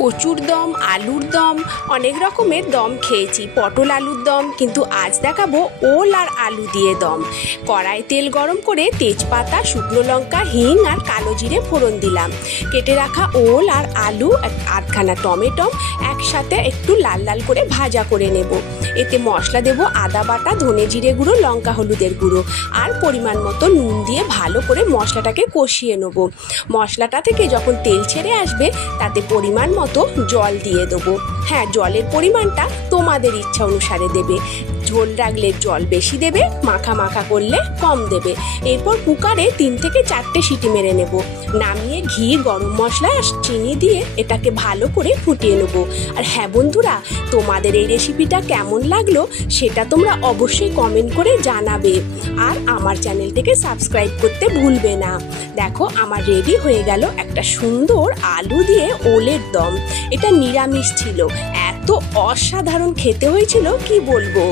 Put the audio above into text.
কচুর দম, আলুর দম, অনেক রকমের দম খেয়েছি, পটল আলুর দম, কিন্তু আজ দেখাবো ওল আর আলু দিয়ে দম। কড়াই তেল গরম করে তেজপাতা, শুকনো লঙ্কা, হিং আর কালো জিরে ফোড়ন দিলাম। কেটে রাখা ওল আর আলু, আধখানা টমেটো একসাথে একটু লাল লাল করে ভাজা করে নেব। এতে মশলা দেব আদা বাটা, ধনে জিরে গুঁড়ো, লঙ্কা হলুদের গুঁড়ো আর পরিমাণ মতো নুন দিয়ে ভালো করে মশলাটাকে কষিয়ে নেব। মশলাটা থেকে যখন তেল ছেড়ে আসবে তাতে পরিমাণ মতো জল দিয়ে দেবো। হ্যাঁ, জলের পরিমাণটা তোমাদের ইচ্ছা অনুসারে দেবে। ঝোল রাখলে জল বেশি দেবে, মাখা মাখা করলে কম দেবে। এরপর কুকারে 3 থেকে 4টে সিটি মেরে নেব। নামিয়ে ঘি, গরম মশলা আর চিনি দিয়ে এটাকে ভালো করে ফুটিয়ে নেব। আর হ্যাঁ বন্ধুরা, তোমাদের এই রেসিপিটা কেমন লাগলো সেটা তোমরা অবশ্যই কমেন্ট করে জানাবে। আর আমার চ্যানেলটিকে সাবস্ক্রাইব করতে ভুলবে না। দেখো, আমার রেডি হয়ে গেল একটা সুন্দর আলু দিয়ে ওলের দম। এটা নিরামিষ ছিল, এত অসাধারণ খেতে হয়েছিল কি বলবো।